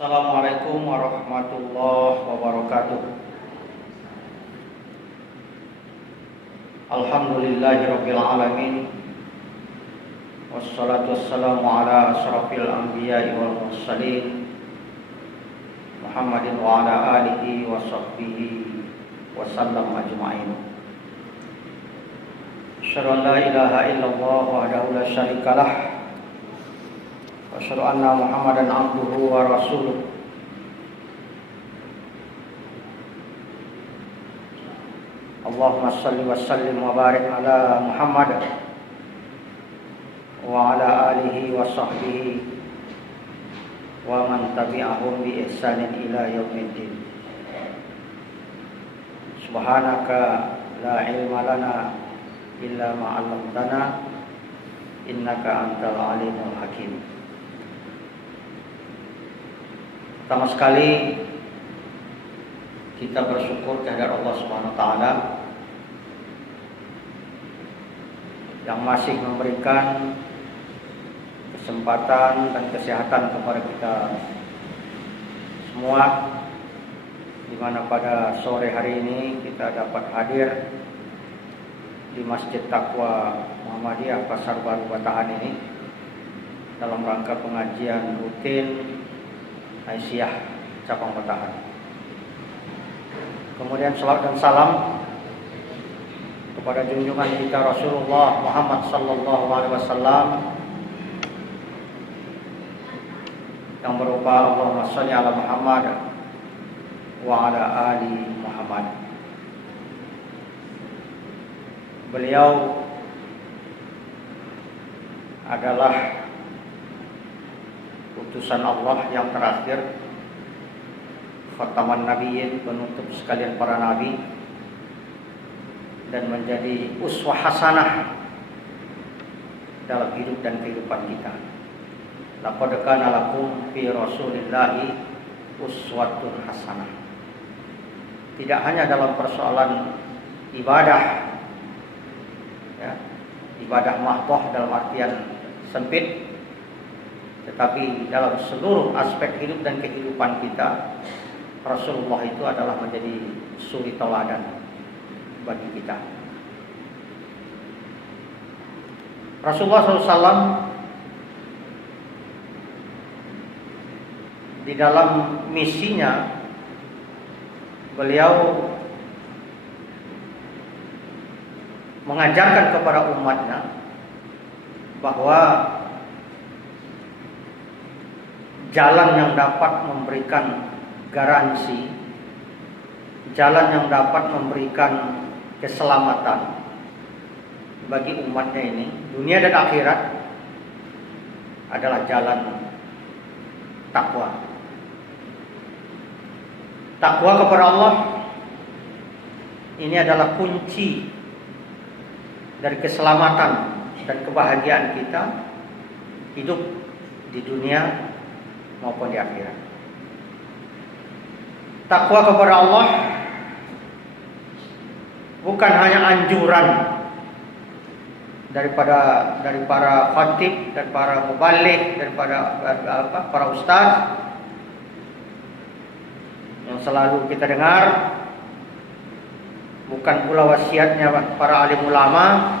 Assalamualaikum warahmatullahi wabarakatuh. Alhamdulillahirabbil alamin. Wassalatu wassalamu ala asyrafil anbiya'i wal mursalin Muhammadin wa ala alihi wa sahbihi wa sallam ajma'in. Asyhadu an la ilaha illallah wahdahu la syarikalah wa asyhadu anna Muhammadan abduhu wa rasuluh. Allahumma shalli wa sallim wa barik ala Muhammad wa ala alihi wa sahbihi wa man tabi'ahum bi ihsanin ila yaumiddin. Subhanaka la ilma lana illa ma 'allamtana innaka antal alimul hakim. Pertama sekali kita bersyukur kehadirat Allah Subhanahu wa taala yang masih memberikan kesempatan dan kesehatan kepada kita semua, di mana pada sore hari ini kita dapat hadir di Masjid Taqwa Muhammadiyah Pasar Baru Batahan ini dalam rangka pengajian rutin Aisyah Cabang Batahan. Kemudian salawat dan salam kepada junjungan kita Rasulullah Muhammad sallallahu alaihi wasallam yang berupa Allahumma shalli ala Muhammad wa ala ali Muhammad. Beliau adalah utusan Allah yang terakhir, khataman nabiyyin, penutup sekalian para nabi, dan menjadi uswah hasanah dalam hidup dan kehidupan kita. Laqad kana lakum fi Rasulillahi uswatun hasanah. Tidak hanya dalam persoalan ibadah, ya, ibadah mahdoh dalam artian sempit, tetapi dalam seluruh aspek hidup dan kehidupan kita, Rasulullah itu adalah menjadi suri tauladan bagi kita. Rasulullah SAW di dalam misinya, beliau mengajarkan kepada umatnya bahwa jalan yang dapat memberikan garansi, jalan yang dapat memberikan keselamatan bagi umatnya ini, dunia dan akhirat, adalah jalan takwa. Takwa kepada Allah ini adalah kunci dari keselamatan dan kebahagiaan kita hidup di dunia maupun di akhirat. Takwa kepada Allah bukan hanya anjuran dari para khatib dan para mubaligh, daripada para ustaz yang selalu kita dengar, bukan pula wasiatnya para alim ulama,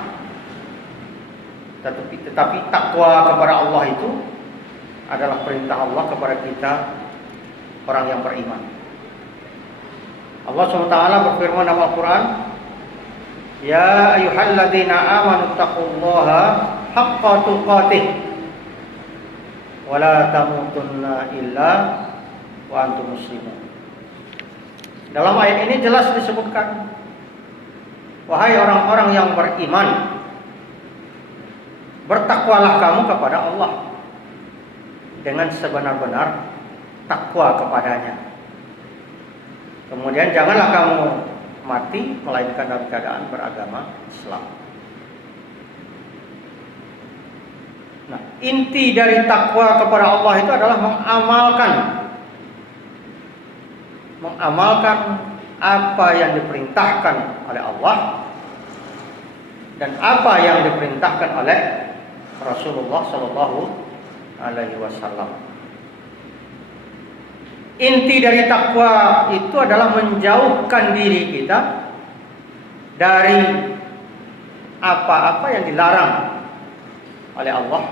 tetapi takwa kepada Allah itu adalah perintah Allah kepada kita, orang yang beriman. Allah SWT berfirman dalam Al-Quran, Ya ayyuhalladzina amanu taqullaha haqqa tuqatih wa la tamutunna illa wa antum muslimun. Dalam ayat ini jelas disebutkan, wahai orang-orang yang beriman, bertakwalah kamu kepada Allah dengan sebenar-benar takwa kepadanya. Kemudian janganlah kamu mati melainkan dalam keadaan beragama Islam. Nah, inti dari takwa kepada Allah itu adalah mengamalkan apa yang diperintahkan oleh Allah dan apa yang diperintahkan oleh Rasulullah Sallallahu Alaihi Wasallam. Inti dari takwa itu adalah menjauhkan diri kita dari apa-apa yang dilarang oleh Allah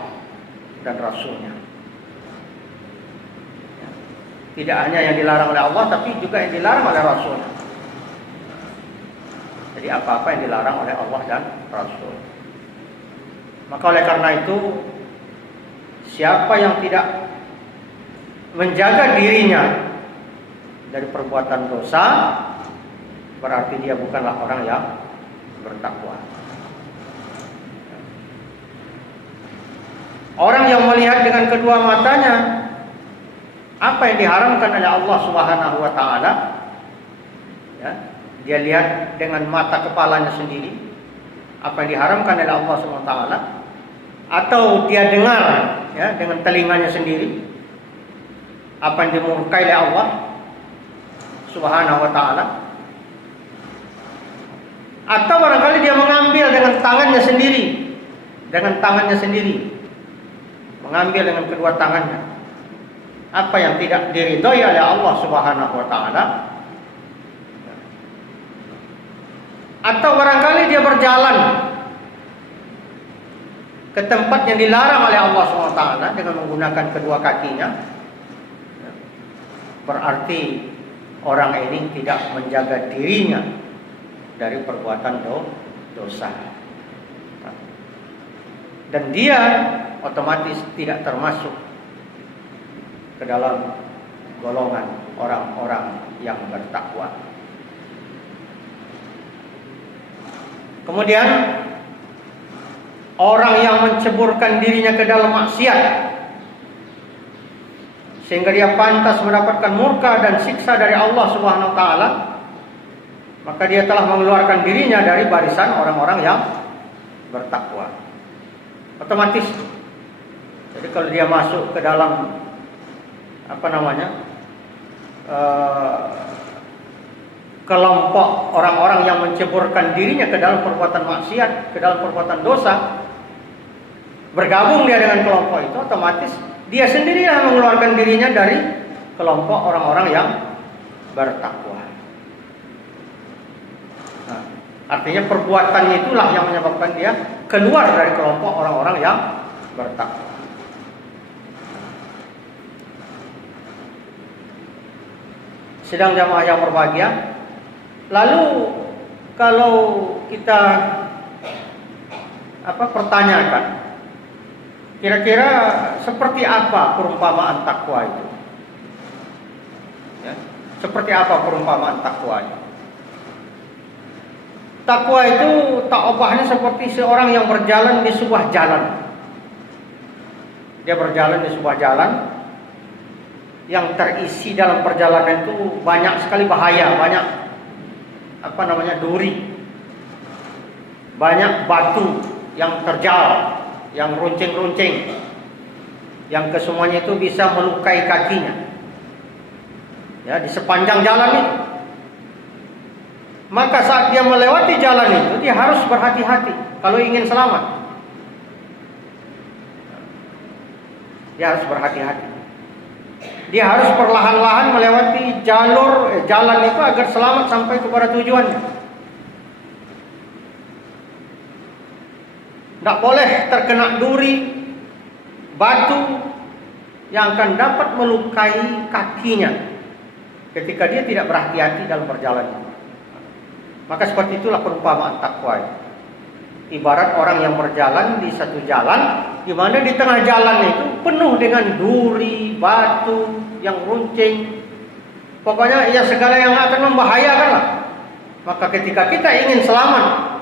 dan Rasulnya. Tidak hanya yang dilarang oleh Allah, tapi juga yang dilarang oleh Rasulnya. Jadi apa-apa yang dilarang oleh Allah dan Rasul. Maka oleh karena itu, siapa yang tidak menjaga dirinya dari perbuatan dosa, berarti dia bukanlah orang yang bertakwa. Orang yang melihat dengan kedua matanya apa yang diharamkan oleh Allah Subhanahu wa taala, ya, dia lihat dengan mata kepalanya sendiri apa yang diharamkan oleh Allah Subhanahu wa taala, atau dia dengar, ya, dengan telinganya sendiri apa yang dimurkai oleh Allah Subhanahu wa taala, atau barangkali dia mengambil dengan tangannya sendiri, mengambil dengan kedua tangannya apa yang tidak diridhoi oleh Allah Subhanahu wa taala, atau barangkali dia berjalan ke tempat yang dilarang oleh Allah Subhanahu wa taala dengan menggunakan kedua kakinya, berarti orang ini tidak menjaga dirinya dari perbuatan dosa. Dan dia otomatis tidak termasuk ke dalam golongan orang-orang yang bertakwa. Kemudian orang yang menceburkan dirinya ke dalam maksiat sehingga dia pantas mendapatkan murka dan siksa dari Allah Subhanahu wa taala, maka dia telah mengeluarkan dirinya dari barisan orang-orang yang bertakwa. Otomatis. Jadi kalau dia masuk ke dalam kelompok orang-orang yang menceburkan dirinya ke dalam perbuatan maksiat, ke dalam perbuatan dosa, bergabung dia dengan kelompok itu, otomatis dia sendiri yang mengeluarkan dirinya dari kelompok orang-orang yang bertakwa. Nah, artinya perbuatannya itulah yang menyebabkan dia keluar dari kelompok orang-orang yang bertakwa. Sedang jamaah yang berbahagia, lalu kalau kita pertanyakan, kira-kira seperti apa perumpamaan takwa itu? Ya, seperti apa perumpamaan takwa itu? Takwa itu tak ubahnya seperti seorang yang berjalan di sebuah jalan. Dia berjalan di sebuah jalan yang terisi dalam perjalanan itu banyak sekali bahaya, banyak duri, banyak batu yang terjal, yang runcing-runcing, yang kesemuanya itu bisa melukai kakinya, ya, di sepanjang jalan itu. Maka saat dia melewati jalan itu, dia harus berhati-hati kalau ingin selamat. Dia harus berhati-hati. Dia harus perlahan-lahan melewati jalan itu agar selamat sampai kepada tujuannya. Tidak boleh terkena duri, batu yang akan dapat melukai kakinya ketika dia tidak berhati-hati dalam perjalanan. Maka seperti itulah perumpamaan takwa. Ibarat orang yang berjalan di satu jalan, di mana di tengah jalan itu penuh dengan duri, batu yang runcing, pokoknya ya segala yang akan membahayakan lah. Maka ketika kita ingin selamat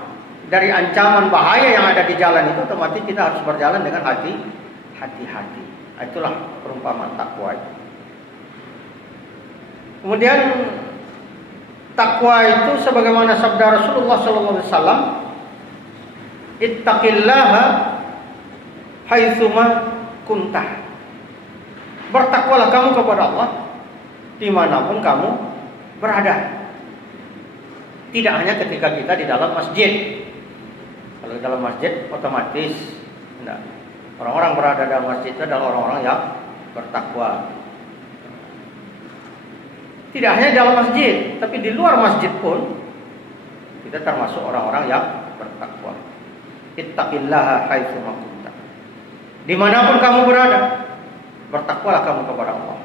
dari ancaman bahaya yang ada di jalan itu, otomatis kita harus berjalan dengan hati-hati. Itulah perumpamaan takwa. Kemudian takwa itu sebagaimana sabda Rasulullah SAW, ittaqillaha haitsuma kuntah. Bertakwalah kamu kepada Allah dimanapun kamu berada. Tidak hanya ketika kita di dalam masjid. Kalau di dalam masjid otomatis orang-orang berada dalam masjid itu adalah orang-orang yang bertakwa. Tidak hanya dalam masjid, tapi di luar masjid pun kita termasuk orang-orang yang bertakwa. Ittaqillaha haitsu ma kunta. Dimanapun kamu berada, bertakwalah kamu kepada Allah.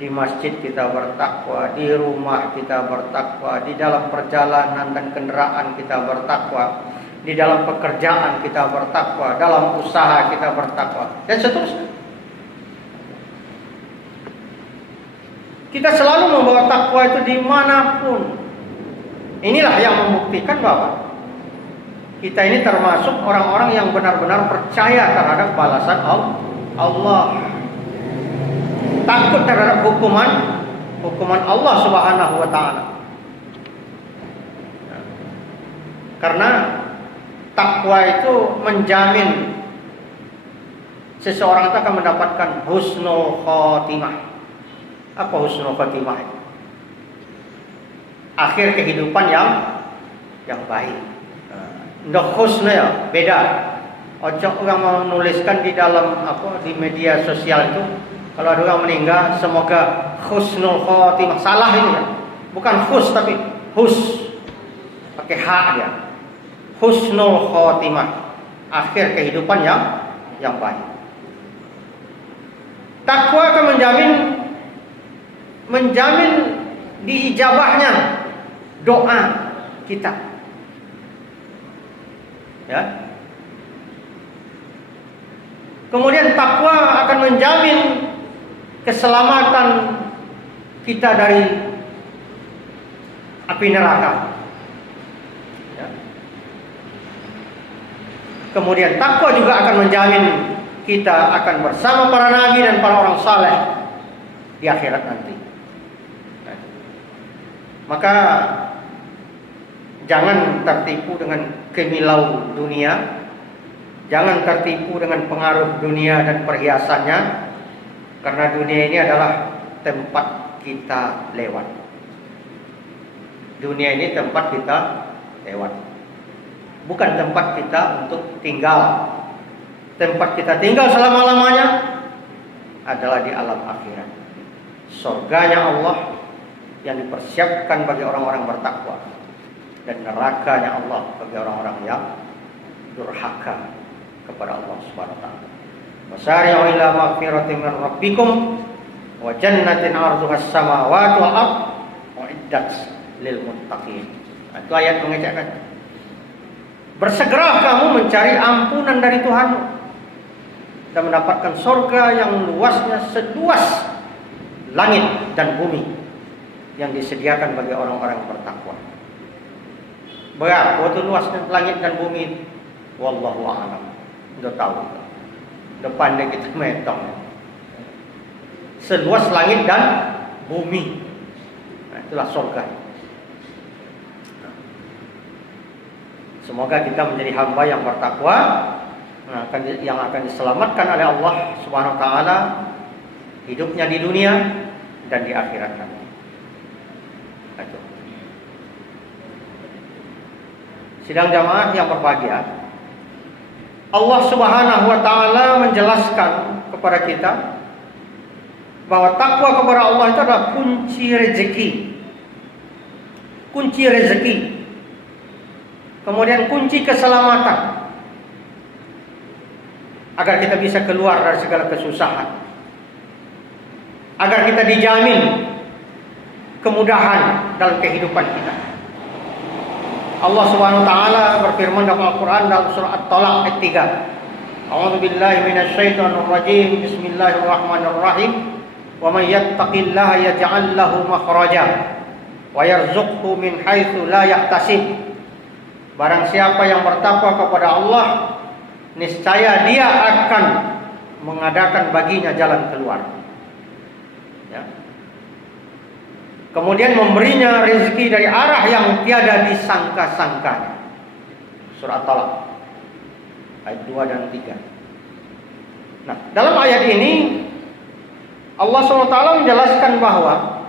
Di masjid kita bertakwa, di rumah kita bertakwa, di dalam perjalanan dan kendaraan kita bertakwa, di dalam pekerjaan kita bertakwa, dalam usaha kita bertakwa, dan seterusnya. Kita selalu membawa takwa itu dimanapun. Inilah yang membuktikan bahwa kita ini termasuk orang-orang yang benar-benar percaya terhadap balasan Allah. Takut terhadap hukuman Allah Subhanahu wa taala. Karena takwa itu menjamin seseorang itu akan mendapatkan husnul khotimah. Apa husnul khotimah itu? Akhir kehidupan yang baik. Ndak husna ya, beda. Ojo orang menuliskan di dalam di media sosial itu, kalau ada orang meninggal semoga husnul khotimah. Salah ini ya. Bukan hus tapi hus. Pakai hak dia. Husnul khotimah. Akhir kehidupan yang baik. Takwa akan menjamin diijabahnya doa kita. Ya. Kemudian takwa akan menjamin keselamatan kita dari api neraka. Ya. Kemudian takwa juga akan menjamin kita akan bersama para nabi dan para orang saleh di akhirat nanti. Maka jangan tertipu dengan kemilau dunia. Jangan tertipu dengan pengaruh dunia dan perhiasannya. Karena dunia ini adalah tempat kita lewat. Dunia ini tempat kita lewat. Bukan tempat kita untuk tinggal. Tempat kita tinggal selama-lamanya adalah di alam akhirat. Surganya Allah yang dipersiapkan bagi orang-orang bertakwa, dan nerakanya Allah bagi orang-orang yang durhaka kepada Allah Subhanahu wa taala. Wasari'u ila maghfiratin min rabbikum wa jannatin 'arduha as-samawati wal ard uiddat lil muttaqin. Itu ayat mengejekkan. Bersegera kamu mencari ampunan dari Tuhanmu dan mendapatkan surga yang luasnya seluas langit dan bumi yang disediakan bagi orang-orang bertakwa. Berapa itu luasnya langit dan bumi? Wallahu a'lam. Udah tahu. Depannya kita metong. Seluas langit dan bumi. Nah, itulah surga. Semoga kita menjadi hamba yang bertakwa, yang akan diselamatkan oleh Allah Subhanahu wa taala hidupnya di dunia dan di akhirat nanti. Sidang jamaah yang berbahagia, Allah Subhanahu wa taala menjelaskan kepada kita bahwa takwa kepada Allah itu adalah kunci rezeki. Kunci rezeki. Kemudian kunci keselamatan. Agar kita bisa keluar dari segala kesusahan. Agar kita dijamin kemudahan dalam kehidupan kita. Allah Subhanahu wa taala berfirman dalam Al-Qur'an dalam surah At-Talaq ayat 3. A'udzu billahi minasyaitonir rajim. Bismillahirrahmanirrahim. Wa may yattaqillaha yaj'al lahu makhraja wa yarzuqhu min haitsu la yahtasib. Barang siapa yang bertakwa kepada Allah, niscaya dia akan mengadakan baginya jalan keluar. Ya. Kemudian memberinya rezeki dari arah yang tiada disangka-sangkanya. Surah At-Talaq ayat 2 dan 3. Nah, dalam ayat ini Allah SWT menjelaskan bahwa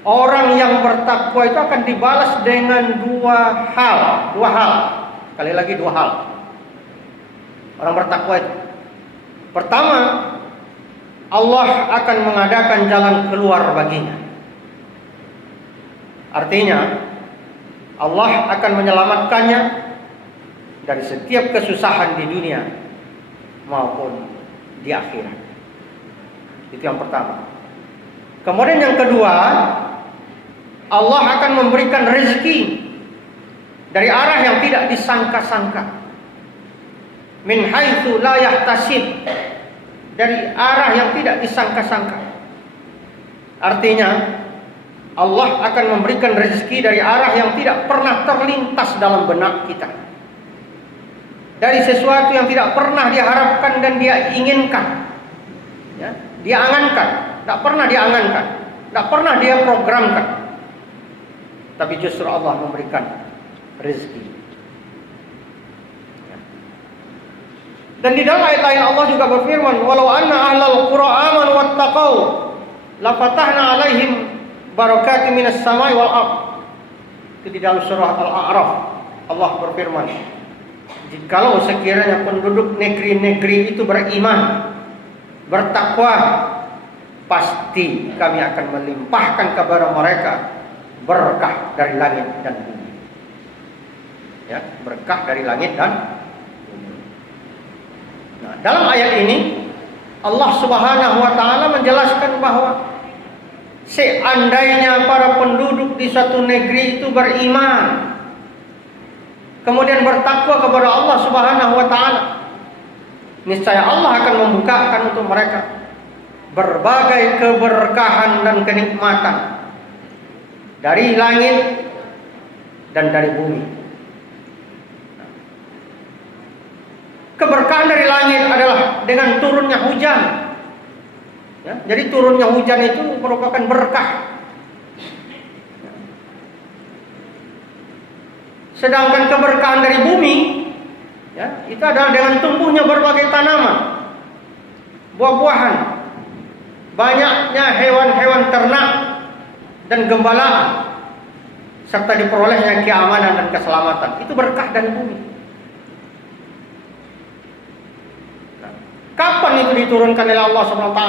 orang yang bertakwa itu akan dibalas dengan dua hal. Sekali lagi dua hal. Orang bertakwa itu, pertama, Allah akan mengadakan jalan keluar baginya. Artinya Allah akan menyelamatkannya dari setiap kesusahan di dunia maupun di akhirat. Itu yang pertama. Kemudian yang kedua, Allah akan memberikan rezeki dari arah yang tidak disangka-sangka. Min haitsu la yahtasib, dari arah yang tidak disangka-sangka. Artinya Allah akan memberikan rezeki dari arah yang tidak pernah terlintas dalam benak kita. Dari sesuatu yang tidak pernah diharapkan dan dia inginkan. Ya, dia angankan, tidak pernah dia angankan, tidak pernah dia programkan. Tapi justru Allah memberikan rezeki. Ya. Dan di dalam ayat lain Allah juga berfirman, "Walau anna ahlal qura amanu wattaqau, la fatahna 'alaihim barakatim minas samai wal ardh." Itu di dalam surah Al-A'raf Allah berfirman, jikalau sekiranya penduduk negeri-negeri itu beriman, bertakwa, pasti kami akan melimpahkan kepada mereka berkah dari langit dan bumi. Ya, berkah dari langit dan bumi. Nah, dalam ayat ini Allah Subhanahu wa taala menjelaskan bahwa seandainya para penduduk di suatu negeri itu beriman, kemudian bertakwa kepada Allah Subhanahu wa taala, niscaya Allah akan membukakan untuk mereka berbagai keberkahan dan kenikmatan dari langit dan dari bumi. Keberkahan dari langit adalah dengan turunnya hujan. Ya, jadi turunnya hujan itu merupakan berkah. Sedangkan keberkahan dari bumi, ya, itu adalah dengan tumbuhnya berbagai tanaman, buah-buahan, banyaknya hewan-hewan ternak dan gembalaan, serta diperolehnya keamanan dan keselamatan. Itu berkah dari bumi. Nah, kapan itu diturunkan oleh Allah SWT?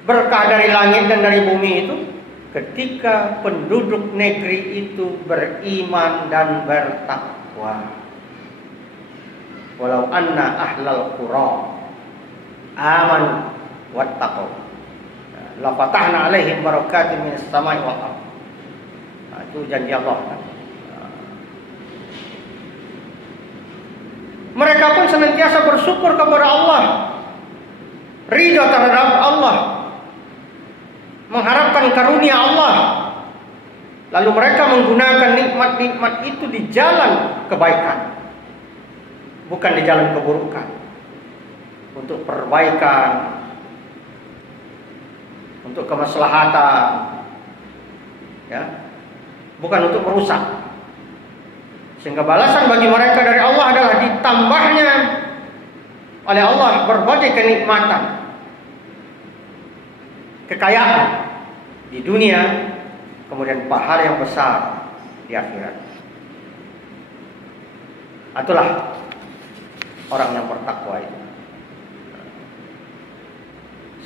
Berkah dari langit dan dari bumi itu ketika penduduk negeri itu beriman dan bertakwa. Walau anna ahlal qura amanu wattaqau, la fatahna 'alaihim barakatin minas samai wal ardh. Itu janji Allah. Mereka pun senantiasa bersyukur kepada Allah, ridha terhadap Allah, mengharapkan karunia Allah. Lalu mereka menggunakan nikmat-nikmat itu di jalan kebaikan, bukan di jalan keburukan, untuk perbaikan, untuk kemaslahatan, ya, bukan untuk merusak. Sehingga balasan bagi mereka dari Allah adalah ditambahnya oleh Allah berbagai kenikmatan, kekayaan di dunia, kemudian pahala yang besar di akhirat. Itulah orang yang bertakwa itu.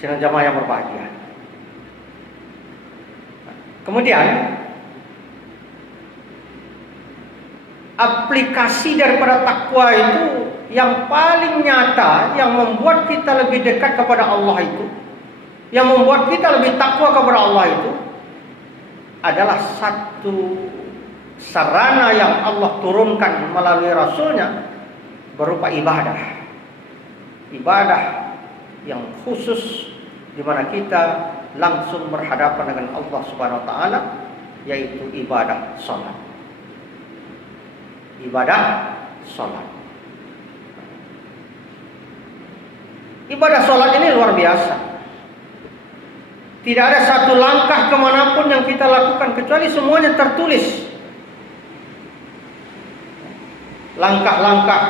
Sidang jamaah yang berbahagia. Kemudian aplikasi daripada takwa itu yang paling nyata, yang membuat kita lebih dekat kepada Allah itu, yang membuat kita lebih takwa kepada Allah itu adalah satu sarana yang Allah turunkan melalui Rasulnya berupa ibadah. Ibadah yang khusus di mana kita langsung berhadapan dengan Allah Subhanahu wa taala, yaitu ibadah salat. Ibadah salat. Ibadah salat ini luar biasa. Tidak ada satu langkah kemanapun yang kita lakukan kecuali semuanya tertulis. Langkah-langkah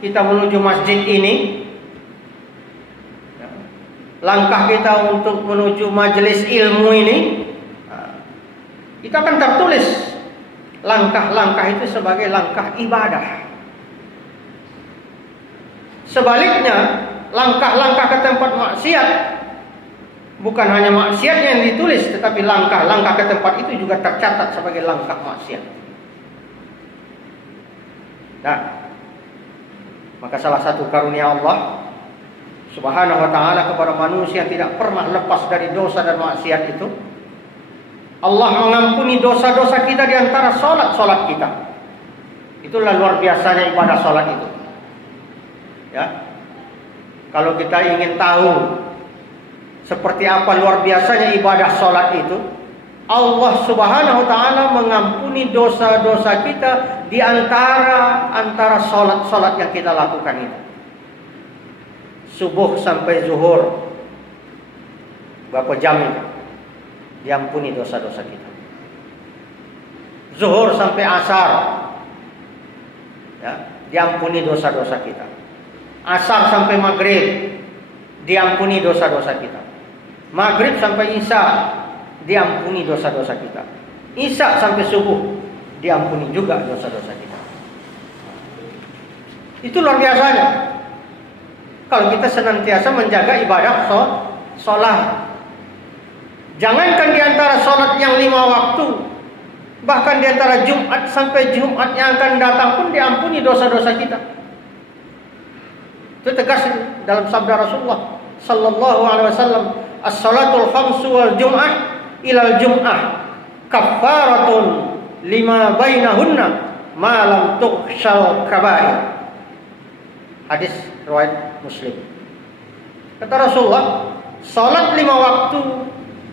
kita menuju masjid ini, langkah kita untuk menuju majelis ilmu ini, itu akan tertulis. Langkah-langkah itu sebagai langkah ibadah. Sebaliknya, langkah-langkah ke tempat maksiat Bukan hanya maksiat yang ditulis, tetapi langkah-langkah ke tempat itu juga tercatat sebagai langkah maksiat. Nah, maka salah satu karunia Allah Subhanahu wa ta'ala kepada manusia yang tidak pernah lepas dari dosa dan maksiat itu, Allah mengampuni dosa-dosa kita di antara solat kita. Itulah luar biasanya ibadah solat itu. Ya, kalau kita ingin tahu seperti apa luar biasanya ibadah solat itu, Allah Subhanahu wa ta'ala mengampuni dosa-dosa kita di antara solat-solat yang kita lakukan itu. Subuh sampai zuhur, berapa jam itu? Diampuni dosa-dosa kita. Zuhur sampai asar, ya, diampuni dosa-dosa kita. Asar sampai maghrib, diampuni dosa-dosa kita. Maghrib sampai isya, diampuni dosa-dosa kita. Isya sampai subuh, diampuni juga dosa-dosa kita. Itu luar biasanya. Kalau kita senantiasa menjaga ibadah sholat. Jangankan di antara sholat yang 5 waktu, bahkan di antara Jumat sampai Jumat yang akan datang pun diampuni dosa-dosa kita. Itu tegas dalam sabda Rasulullah sallallahu alaihi wasallam, as-salatul khamsu wal jum'ah ilal jum'ah kaffaratun lima bainahunna ma lam tughshal kaba'ir. Hadis riwayat Muslim. Kata Rasulullah, salat 5 waktu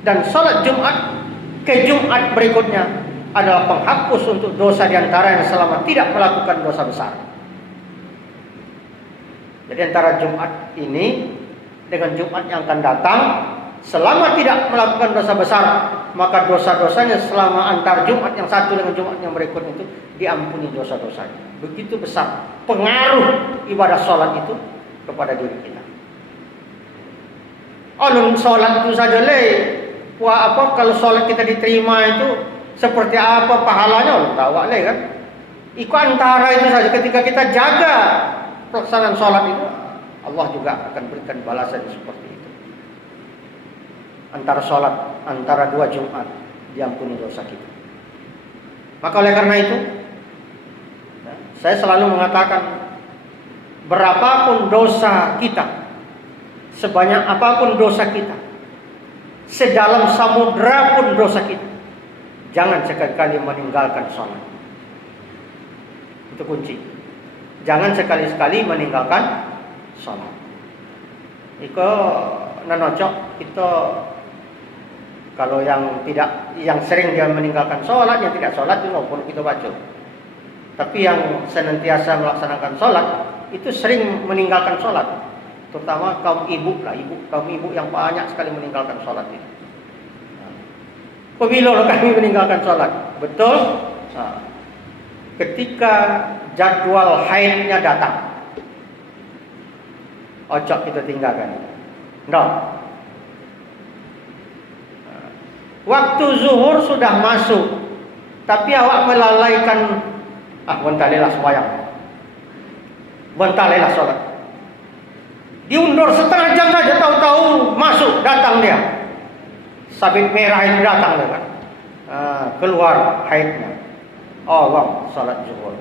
dan salat Jumat ke Jumat berikutnya adalah penghapus untuk dosa di antara yang selama tidak melakukan dosa besar. Jadi antara Jumat ini dengan Jumat yang akan datang, selama tidak melakukan dosa besar, maka dosa-dosanya selama antar Jumat yang satu dengan Jumat yang berikutnya itu diampuni dosa-dosanya. Begitu besar pengaruh ibadah sholat itu kepada diri kita. Sholat itu saja kalau sholat kita diterima itu seperti apa pahalanya? Tahu kan? Iku antara itu saja, ketika kita jaga pelaksanaan sholat itu, Allah juga akan berikan balasan seperti itu. Antara sholat, antara 2 Jumat, diampuni dosa kita. Maka oleh karena itu, saya selalu mengatakan, berapapun dosa kita, sebanyak apapun dosa kita, sedalam samudra pun dosa kita, jangan sekali-kali meninggalkan sholat. Itu kunci. Jangan sekali-sekali meninggalkan sholat. Iko nanocok kita, kalau yang sering dia meninggalkan sholat, yang tidak sholat itu pun kita baca. Tapi yang senantiasa melaksanakan sholat itu sering meninggalkan sholat, terutama kaum ibu yang banyak sekali meninggalkan sholat itu. Pemilu kami meninggalkan sholat, betul? Ketika jadwal haidnya datang, ocok kita tinggalkan. No. Waktu zuhur sudah masuk, tapi awak melalaikan, bentalelah sembahyang, bentalelah sholat. Diundur setengah jam saja, tahu-tahu masuk, datang dia. Sabit merah itu datang kan, keluar haidnya. Sholat zuhur.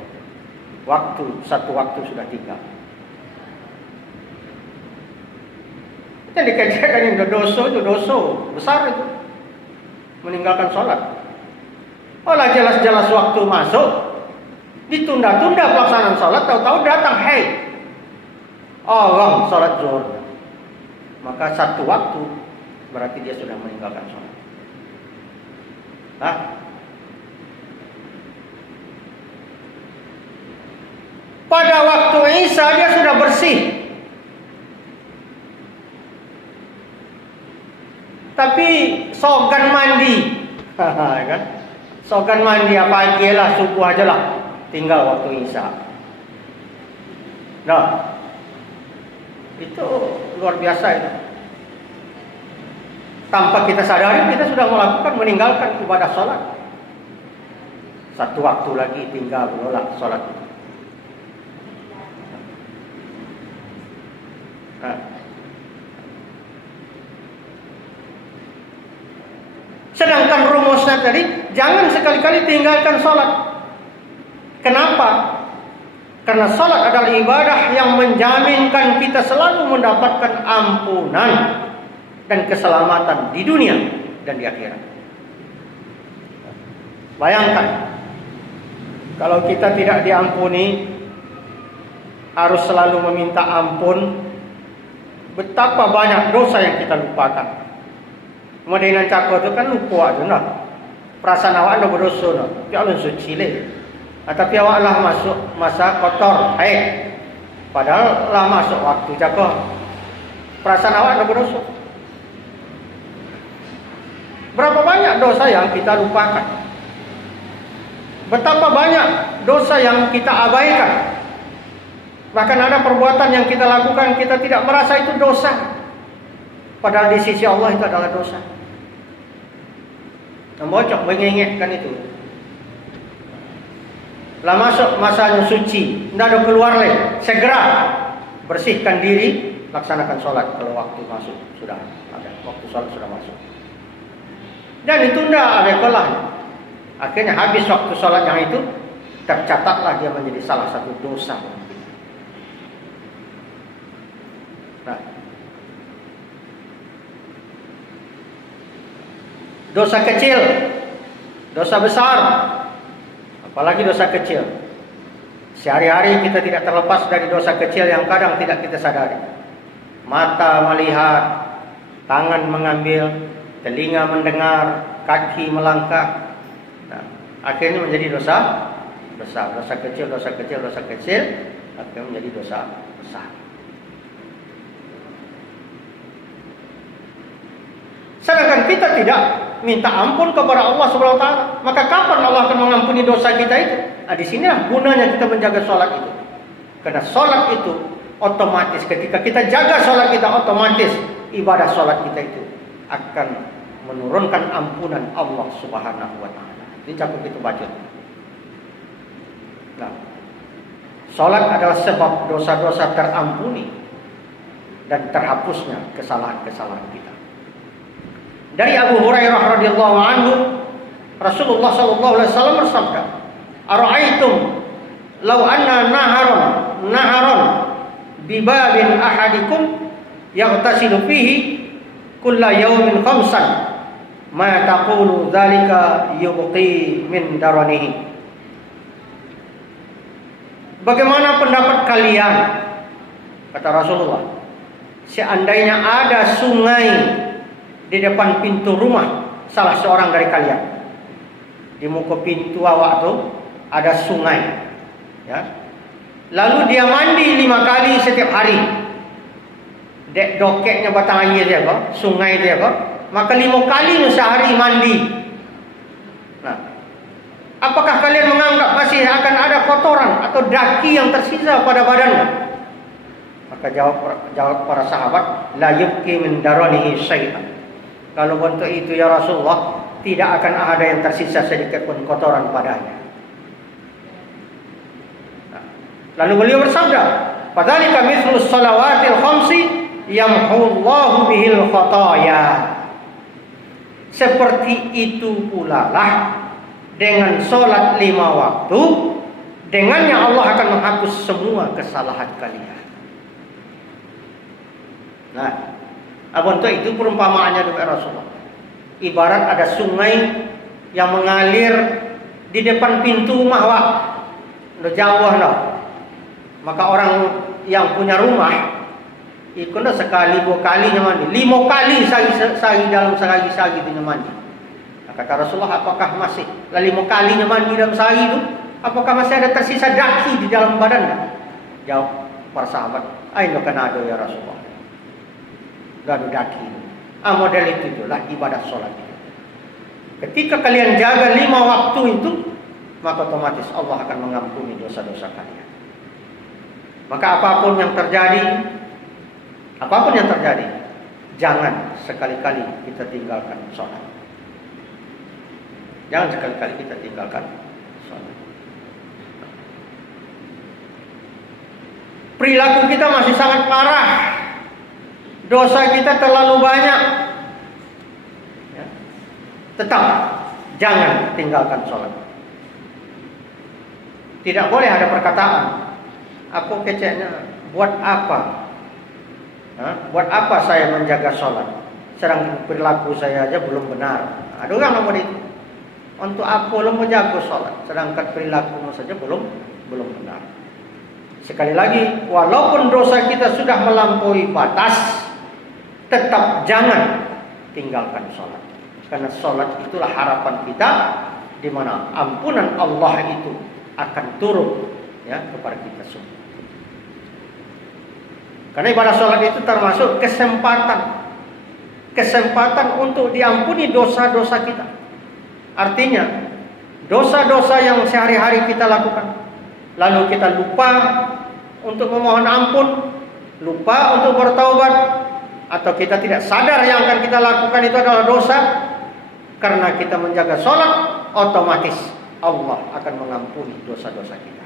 Satu waktu sudah tinggal. Kita dikaitkan yang dosa besar itu, meninggalkan sholat. Jelas-jelas waktu masuk, ditunda-tunda pelaksanaan sholat, tahu-tahu datang haid. Sholat zuhur. Maka satu waktu berarti dia sudah meninggalkan sholat. Pada waktu Isya dia sudah bersih, tapi sogan mandi, kan? Sogan mandi apa lagi lah, subuh aja lah, tinggal waktu Isya. Nah, itu luar biasa itu. Tanpa kita sadari kita sudah meninggalkan ibadah sholat. Satu waktu lagi tinggal menolak sholat itu. Sedangkan rumusnya tadi, jangan sekali-kali tinggalkan sholat. Kenapa? Karena sholat adalah ibadah yang menjaminkan kita selalu mendapatkan ampunan dan keselamatan di dunia dan di akhirat. Bayangkan, kalau kita tidak diampuni, harus selalu meminta ampun, betapa banyak dosa yang kita lupakan. Kemudian cakap itu kan lupa aja nah. Perasaan awak anda berdosa nah. Ya Allah suci le. Tapi awak lah masuk masa kotor, haid. Padahal lah masuk waktu cakap. Perasaan awak anda berdosa. Berapa banyak dosa yang kita lupakan? Betapa banyak dosa yang kita abaikan. Bahkan ada perbuatan yang kita lakukan kita tidak merasa itu dosa. Padahal di sisi Allah itu adalah dosa. Membocok mengingatkan itu. Lah masuk masanya suci, tidak ada keluar lagi. Segera bersihkan diri, laksanakan sholat kalau waktu masuk sudah ada. Waktu sholat sudah masuk. Dan itu tidak ada kelah. Akhirnya habis waktu sholat yang itu, tercatatlah dia menjadi salah satu dosa. Nah, dosa kecil, dosa besar, apalagi dosa kecil. Sehari-hari kita tidak terlepas dari dosa kecil yang kadang tidak kita sadari. Mata melihat, tangan mengambil, telinga mendengar, kaki melangkah. Nah, akhirnya menjadi dosa besar. Dosa kecil, dosa kecil, dosa kecil, akhirnya menjadi dosa besar. Sedangkan kita tidak minta ampun kepada Allah Subhanahu wa taala, maka kapan Allah akan mengampuni dosa kita itu? Nah, di sinilah gunanya kita menjaga sholat itu. Karena sholat itu otomatis, ketika kita jaga sholat kita, otomatis ibadah sholat kita itu akan menurunkan ampunan Allah Subhanahu wa taala. Ini cakup itu baca. Nah, sholat adalah sebab dosa-dosa terampuni dan terhapusnya kesalahan-kesalahan kita. Dari Abu Hurairah radhiyallahu anhu, Rasulullah sallallahu alaihi wasallam bersabda, "Ara'aitum law anna naharon bi babin ahadikum yaghtasilu fihi kulla yawmin khamsan ma taqulu dzalika yubqi min daranihi." Bagaimana pendapat kalian, kata Rasulullah, seandainya ada sungai di depan pintu rumah salah seorang dari kalian. Di muka pintu awak tu ada sungai, ya. Lalu dia mandi 5 kali setiap hari. Dek dokeknya batang air dia apa? Sungai dia apa? Maka 5 kali sehari mandi. Nah, apakah kalian menganggap masih akan ada kotoran atau daki yang tersisa pada badannya? Maka jawab para sahabat, la yubqi min daranihi syai'an. Kalau bentuk itu ya Rasulullah, tidak akan ada yang tersisa sedikit pun kotoran padanya. Nah, lalu beliau bersabda, "Fadzalika mithlu shalawatil khamsi yamhullahu bihil khataya." Seperti itu pula lah dengan sholat 5 waktu, dengannya Allah akan menghapus semua kesalahan kalian. Nah, untuk itu perumpamaannya dengan Rasulullah. Ibarat ada sungai yang mengalir di depan pintu rumah wak. Udah jauh noh. Maka orang yang punya rumah ikut sekali 2 kali mandi, 5 kali sehari dalam sehari itu mandi. Nah, kata Rasulullah, apakah masih 5 kali mandi dalam sehari itu? Apakah masih ada tersisa daki di dalam badan? Jawab para sahabat, aina kana ada ya Rasulullah. Gak ada daki. Model itu itulah ibadah sholat. Ketika kalian jaga 5 waktu itu, maka otomatis Allah akan mengampuni dosa-dosa kalian. Maka apapun yang terjadi, jangan sekali-kali kita tinggalkan sholat. Jangan sekali-kali kita tinggalkan sholat. Perilaku kita masih sangat parah. Dosa kita terlalu banyak, ya. tetap jangan tinggalkan sholat. Tidak boleh ada perkataan, aku keceknya, buat apa? Buat apa saya menjaga sholat? Sedang perilaku saya aja belum benar. Ada orang ngomong itu. Untuk apa lo mau jaga sholat? Sedangkan perilaku saja belum benar. Sekali lagi, walaupun dosa kita sudah melampaui batas, tetap jangan tinggalkan sholat. Karena sholat itulah harapan kita, di mana ampunan Allah itu akan turun ya kepada kita semua. Karena ibadah sholat itu termasuk kesempatan untuk diampuni dosa-dosa kita. Artinya, dosa-dosa yang sehari-hari kita lakukan, lalu kita lupa untuk memohon ampun, lupa untuk bertaubat, atau kita tidak sadar yang akan kita lakukan itu adalah dosa, karena kita menjaga sholat, otomatis Allah akan mengampuni dosa-dosa kita.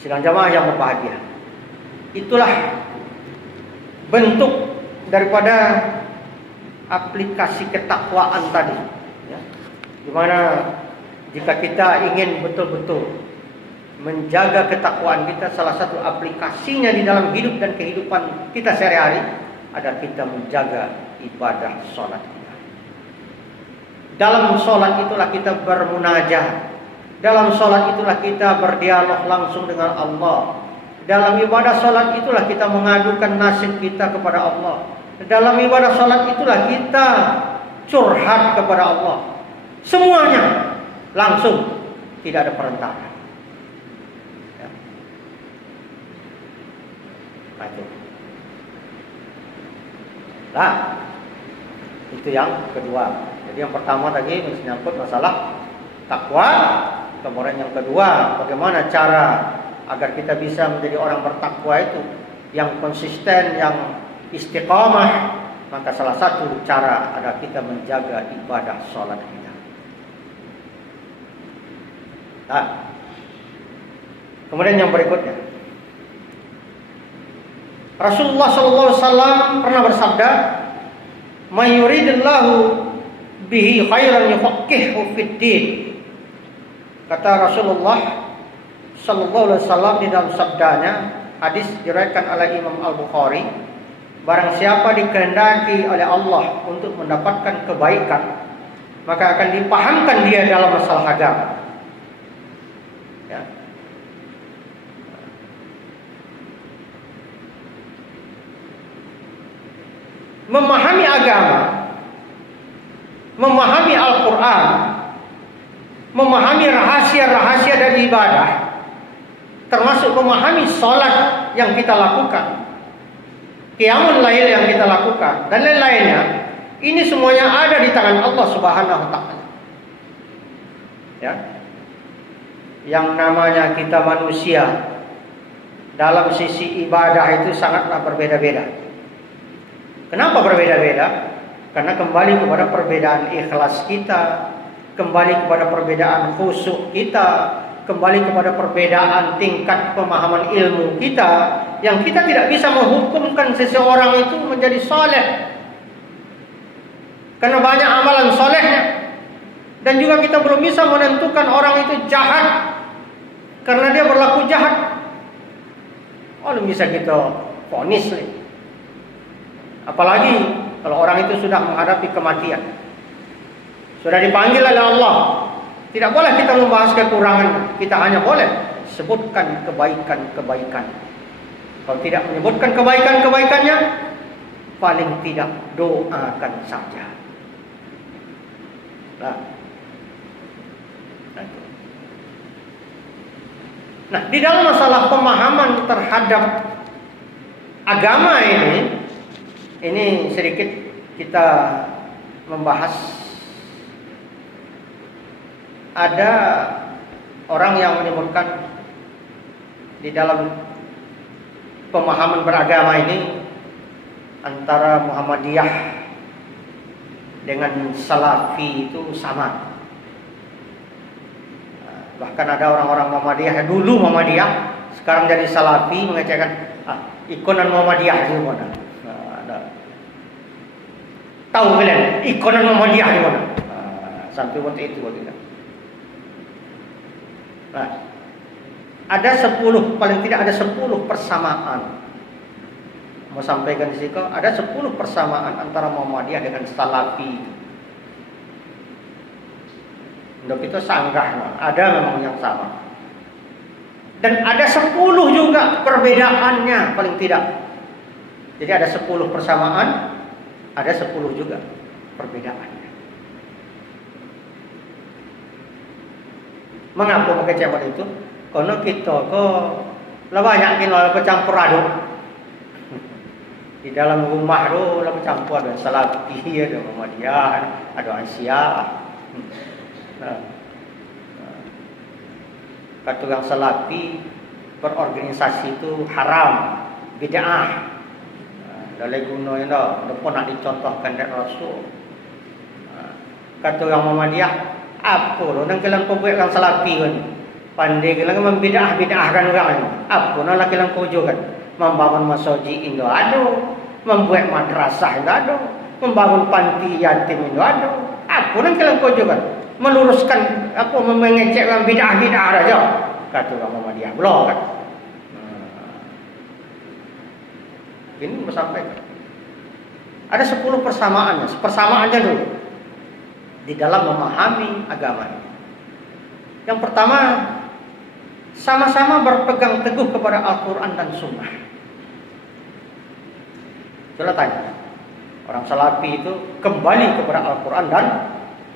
Sidang jamaah yang berbahagia, itulah bentuk daripada aplikasi ketakwaan tadi, ya. Dimana jika kita ingin betul-betul menjaga ketakwaan kita, salah satu aplikasinya di dalam hidup dan kehidupan kita sehari-hari adalah kita menjaga ibadah sholat kita. Dalam sholat itulah kita bermunajat. Dalam sholat itulah kita berdialog langsung dengan Allah. Dalam ibadah sholat itulah kita mengadukan nasib kita kepada Allah. Dalam ibadah sholat itulah kita curhat kepada Allah. Semuanya langsung, tidak ada perantara. Ya. Nah, itu yang kedua. Jadi yang pertama tadi menyangkut masalah takwa. Kemudian yang kedua, bagaimana cara agar kita bisa menjadi orang bertakwa itu yang konsisten, yang istiqamah. Maka salah satu cara adalah kita menjaga ibadah sholat kita. Nah, kemudian yang berikutnya, Rasulullah SAW pernah bersabda, "May yuridillahu bihi khairan yufaqqihhu fid din." Kata Rasulullah sallallahu alaihi wasallam di dalam sabdanya, hadis diriwayatkan oleh Imam Al-Bukhari, barang siapa dikehendaki oleh Allah untuk mendapatkan kebaikan, maka akan dipahamkan dia dalam masalah agama. Ya. Memahami agama, memahami Al-Quran, memahami rahasia-rahasia dari ibadah, termasuk memahami sholat yang kita lakukan, qiyamul lail yang kita lakukan, dan lain-lainnya. Ini semuanya ada di tangan Allah Subhanahu wa ta'ala. Ya. Yang namanya kita manusia, dalam sisi ibadah itu sangatlah berbeda-beda. Kenapa berbeda-beda? Karena kembali kepada perbedaan ikhlas kita, kembali kepada perbedaan khusyuk kita, kembali kepada perbedaan tingkat pemahaman ilmu kita, yang kita tidak bisa menghukumkan seseorang itu menjadi soleh, karena banyak amalan solehnya. Dan juga kita belum bisa menentukan orang itu jahat karena dia berlaku jahat. Belum bisa kita vonis. Apalagi kalau orang itu sudah menghadapi kematian, sudah dipanggil oleh Allah. Tidak boleh kita membahas kekurangan, kita hanya boleh sebutkan kebaikan-kebaikan. Kalau tidak menyebutkan kebaikan-kebaikannya, paling tidak doakan saja. Nah, di dalam masalah pemahaman terhadap agama ini sedikit kita membahas. Ada orang yang menyebutkan di dalam pemahaman beragama ini antara Muhammadiyah dengan Salafi itu sama. Bahkan ada orang-orang Muhammadiyah, dulu Muhammadiyah, sekarang jadi Salafi, mengatakan ikonan Muhammadiyah itu mana? Ada Tahu kalian ikonan Muhammadiyah di mana? Sampai waktu itu kita. Nah, ada 10, paling tidak ada 10 persamaan. Mau sampaikan di sini, ada 10 persamaan antara Muhammadiyah dengan Salafi. Untuk itu sanggah, ada memang yang sama. Dan ada 10 juga perbedaannya paling tidak. Jadi ada 10 persamaan, ada 10 juga perbedaannya. Mengapa pakai cewek itu? Karena kita lah banyak kita bercampur aduk. Di dalam rumah tu lah bercampur, ada Salafi, ada Muhammadiyah, ada Syiah. Kata orang Salafi, berorganisasi itu haram, bid'ah. Dalam guna yang dah, depan nak dicontohkan dari Rasul. Kata orang Muhammadiyah, apa lo nang kelang kau buat orang Salafi kan? Pandai kelang membidah-bidahkan orang ni. Apa nak kelang kau juga kan? Membangun masjid Indo ada, membuat madrasah Indo ada, membangun panti yatim Indo ada. Apa nang kelang kau juga kan? Meluruskan apa mengecek orang bidah-bidah saja. Kata orang Muhammadiyah belum kan? Ini bersampaikan. Ada 10 persamaannya. Persamaannya dulu di dalam memahami agama. Yang pertama, sama-sama berpegang teguh kepada Al-Quran dan Sunnah. Coba tanya, orang Salafi itu kembali kepada Al-Quran dan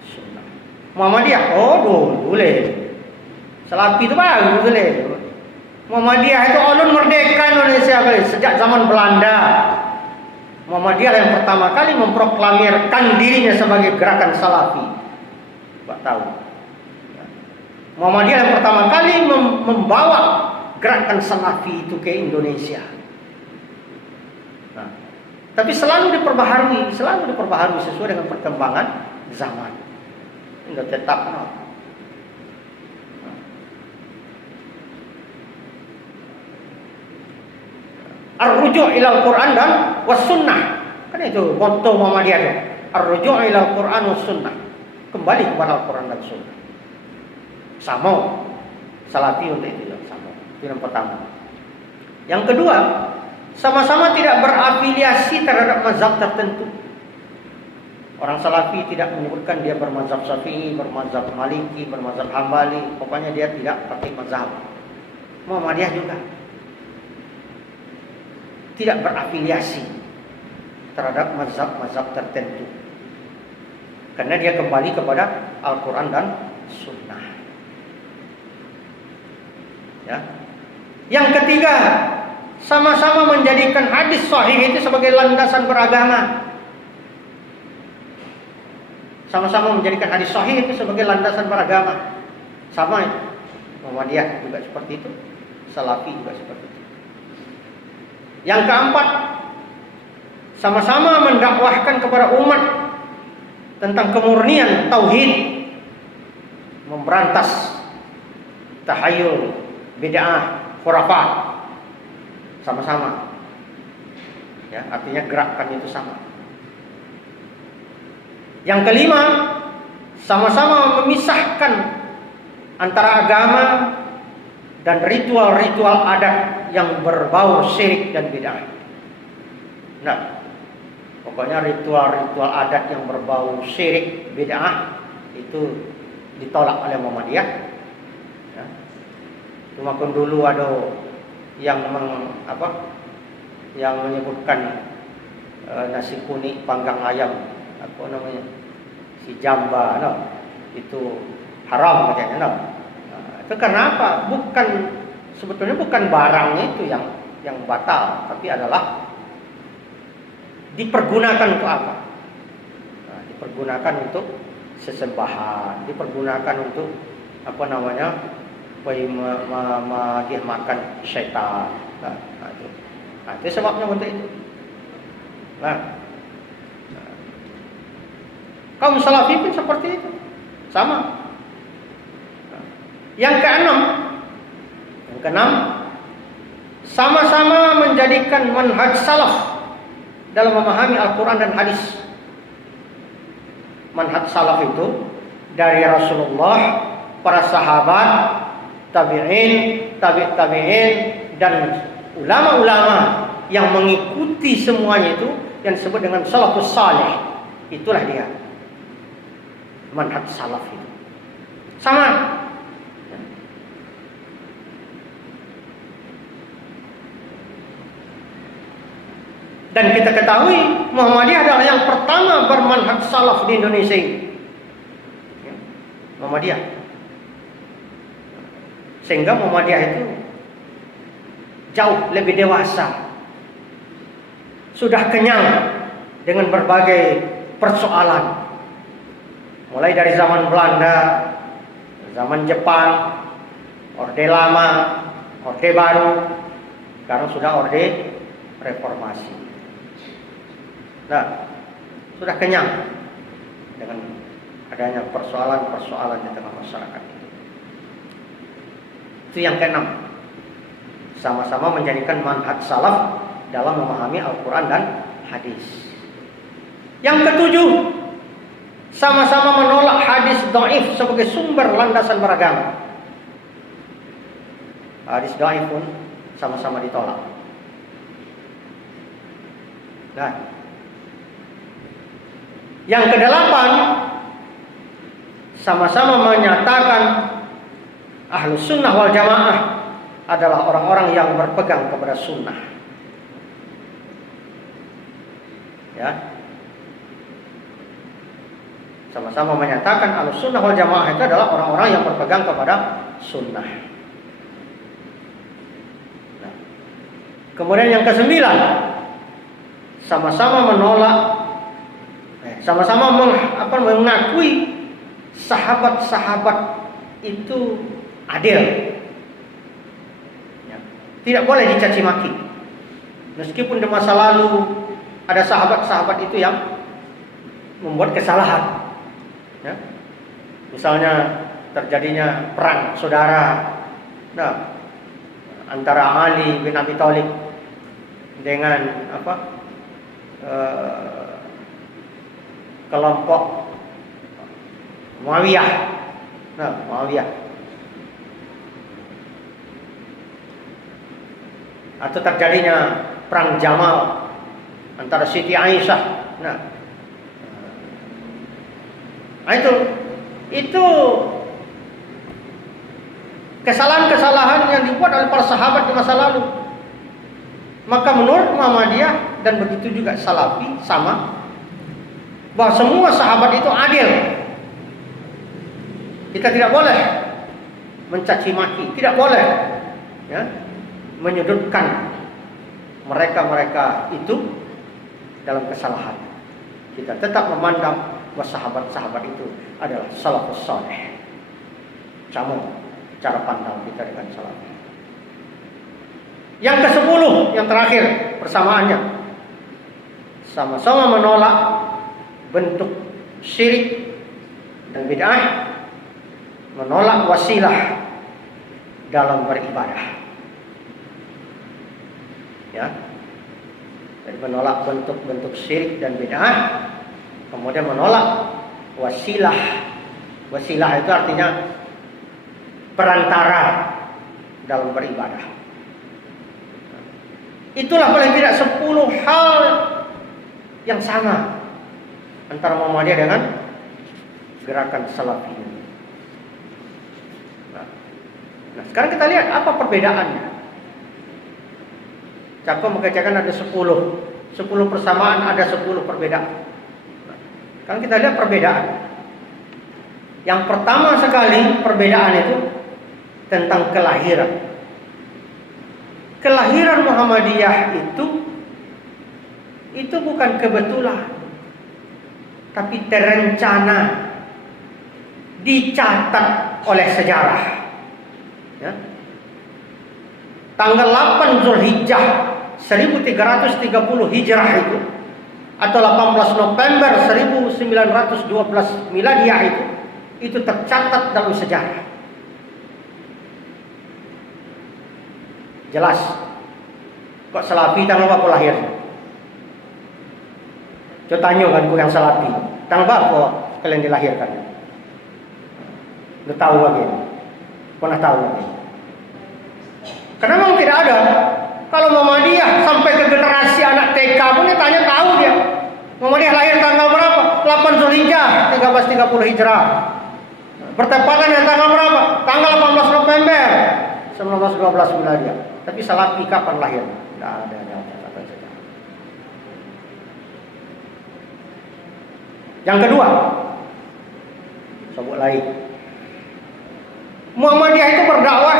Sunnah. Muhammadiyah, boleh. Salafi itu baru boleh. Muhammadiyah itu ulun merdeka Indonesia sejak zaman Belanda. Muhammadiyah yang pertama kali memproklamirkan dirinya sebagai gerakan Salafi. Pak tahu. Muhammadiyah yang pertama kali membawa gerakan Salafi itu ke Indonesia. Nah, tapi selalu diperbaharui sesuai dengan perkembangan zaman. Tidak tetap. Ar-ruju' ilal Quran dan was-sunnah. Kan itu motto Muhammadiyah itu. Ar-ruju' ilal Quran was-sunnah. Kembali kepada Al-Quran dan Sunnah. Sama. Salafi untuk itu sama. Itu yang pertama. Yang kedua, sama-sama tidak berafiliasi terhadap mazhab tertentu. Orang Salafi tidak menyebutkan dia bermazhab Syafi'i, bermazhab Maliki, bermazhab Hambali. Pokoknya dia tidak pakai mazhab. Muhammadiyah juga tidak berafiliasi terhadap mazhab-mazhab tertentu. Karena dia kembali kepada Al-Quran dan Sunnah. Ya. Yang ketiga, sama-sama menjadikan hadis sahih itu sebagai landasan beragama. Sama-sama menjadikan hadis sahih itu sebagai landasan beragama. Sama itu. Muhammadiyah juga seperti itu. Salafi juga seperti itu. Yang keempat, sama-sama mendakwahkan kepada umat tentang kemurnian tauhid, memberantas tahayul, bid'ah, khurafat. Sama-sama. Ya, artinya gerakan itu sama. Yang kelima, sama-sama memisahkan antara agama dan ritual-ritual adat yang berbau syirik dan bid'ah. Nah, pokoknya ritual-ritual adat yang berbau syirik, bid'ah itu ditolak oleh Muhammadiyah. Ya. Cuma dulu ada yang yang menyebutkan nasi kuning panggang ayam, apa namanya, si jamba, no? Itu haram katanya, no? Itu karena apa? Sebetulnya bukan barangnya itu yang batal, tapi adalah dipergunakan untuk apa? Nah, dipergunakan untuk sesembahan, dipergunakan untuk apa namanya? Dia makan syaitan. Nah, itu sebabnya untuk itu. Nah, kaum Salafi pun seperti itu, sama. Yang keenam, sama-sama menjadikan manhaj salaf dalam memahami Al-Quran dan hadis. manhaj salaf itu dari Rasulullah, para sahabat, tabi'in, tabi'in, dan ulama-ulama yang mengikuti semuanya itu yang disebut dengan salafus salih. Itulah dia manhaj salaf itu. Sama. Dan kita ketahui Muhammadiyah adalah yang pertama bermanhaj salaf di Indonesia ini. Muhammadiyah. Sehingga Muhammadiyah itu jauh lebih dewasa. Sudah kenyang dengan berbagai persoalan. Mulai dari zaman Belanda, zaman Jepang, Orde Lama, Orde Baru, sekarang sudah Orde Reformasi. Nah, sudah kenyang dengan adanya persoalan-persoalan di tengah masyarakat itu. Itu yang keenam. Sama-sama menjadikan manhaj salaf dalam memahami Al-Quran dan hadis. Yang ketujuh, sama-sama menolak hadis dhaif sebagai sumber landasan beragama. Hadis dhaif pun sama-sama ditolak. Nah, yang kedelapan, sama-sama menyatakan Ahlus Sunnah wal Jamaah adalah orang-orang yang berpegang kepada sunnah. Ya, sama-sama menyatakan Ahlus Sunnah wal Jamaah itu adalah orang-orang yang berpegang kepada sunnah. Nah, kemudian yang kesembilan, sama-sama menolak, sama-sama mengakui sahabat-sahabat itu adil. Ya. Tidak boleh dicaci maki. Meskipun di masa lalu ada sahabat-sahabat itu yang membuat kesalahan. Ya. Misalnya terjadinya perang saudara, nah, antara Ali bin Abi Thalib dengan kelompok Muawiyah. Nah, Muawiyah. Atau terjadinya perang Jamal antara Siti Aisyah. Nah, itu kesalahan-kesalahan yang dibuat oleh para sahabat di masa lalu. Maka menurut Muhammadiyah dan begitu juga Salafi sama, bahwa semua sahabat itu adil. Kita tidak boleh mencaci maki, tidak boleh menyudutkan mereka-mereka itu dalam kesalahan. Kita tetap memandang bahwa sahabat-sahabat itu adalah salafus saleh. Cara pandang kita dengan salaf. Yang ke-10, yang terakhir persamaannya, sama-sama menolak bentuk syirik dan bid'ah, menolak wasilah dalam beribadah. Ya, jadi menolak bentuk-bentuk syirik dan bid'ah, kemudian menolak wasilah. Wasilah itu artinya perantara dalam beribadah. Itulah paling tidak 10 hal yang sama antara Muhammadiyah dengan gerakan Salafi. Nah, sekarang kita lihat apa perbedaannya. Cakap mengatakan ada 10 persamaan, ada 10 perbedaan. Nah, sekarang kita lihat perbedaan. Yang pertama sekali perbedaan itu tentang kelahiran. Kelahiran Muhammadiyah itu bukan kebetulan, tapi terencana, dicatat oleh sejarah. Ya. Tanggal 8 Zulhijjah 1330 Hijrah itu, atau 18 November 1912 Miladiah itu tercatat dalam sejarah. Jelas. Kok Salafi tanggal berapa lahir? Coba tanya kan yang Salafi. Tanggal berapa kalian dilahirkan? Udah tahu lagi? Pernah tahu lagi? Karena memang tidak ada. Kalau Muhammadiyah sampai ke generasi anak TK pun ditanya tahu dia. Muhammadiyah lahir tanggal berapa? 8 Zulhijjah 1330 Hijrah. Bertepatan dengan tanggal berapa? Tanggal 18 November 1912 Miladiyah. Tapi Salafi kapan lahir? Tidak ada catatan saja. Yang kedua, sebut lain. Muhammadiyah itu berdakwah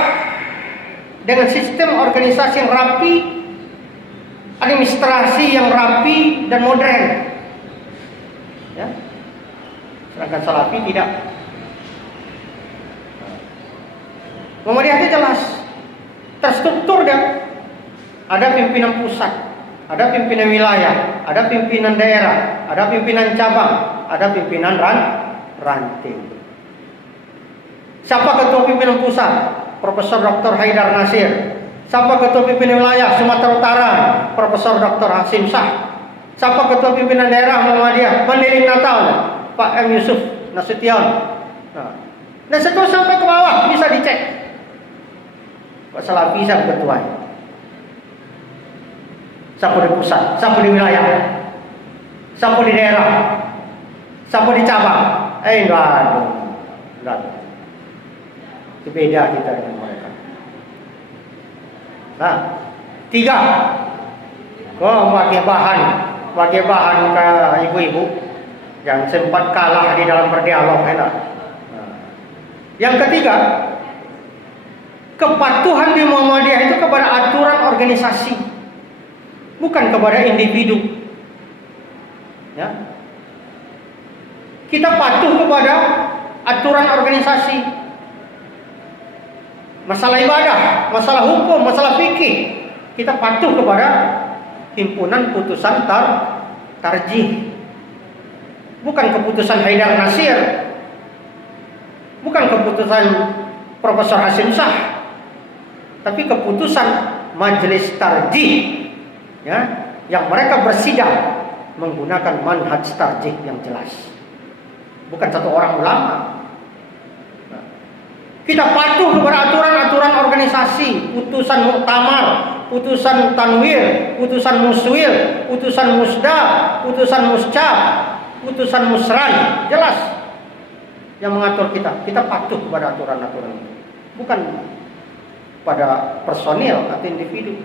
dengan sistem organisasi yang rapi, administrasi yang rapi dan modern. Ya. Sedangkan Salafi tidak. Muhammadiyah itu jelas terstruktur dan ada pimpinan pusat, ada pimpinan wilayah, ada pimpinan daerah, ada pimpinan cabang, ada pimpinan ranting. Siapa ketua pimpinan pusat? Profesor Dr. Haidar Nasir. Siapa ketua pimpinan wilayah Sumatera Utara? Profesor Dr. Hasim Shah. Siapa ketua pimpinan daerah Muhammadiyah Mandailing Natal? Pak M. Yusuf Nasution. Dan seterusnya sampai ke bawah bisa dicek. Pak Salafi siapa ketua? Siapa di pusat? Siapa di wilayah? Siapa di daerah? Siapa di cabang? Enggak ada. Itu beda kita dengan mereka. Nah, 3. Bagi bahan ke ibu-ibu yang sempat kalah di dalam berdialog. Yang ketiga, kepatuhan di Muhammadiyah itu kepada aturan organisasi, bukan kepada individu. Ya. Kita patuh kepada aturan organisasi. Masalah ibadah, masalah hukum, masalah fikih, kita patuh kepada himpunan putusan tarjih. Bukan keputusan Haidar Nasir, bukan keputusan Profesor Hasim Shah, tapi keputusan majelis tarjih, ya, yang mereka bersidang menggunakan manhaj tarjih yang jelas, bukan satu orang ulama. Kita patuh kepada aturan-aturan organisasi, putusan muktamar, putusan tanwir, putusan muswil, putusan musda, putusan muscab, putusan musran, jelas yang mengatur kita. Kita patuh kepada aturan-aturan itu, bukan pada personil atau individu.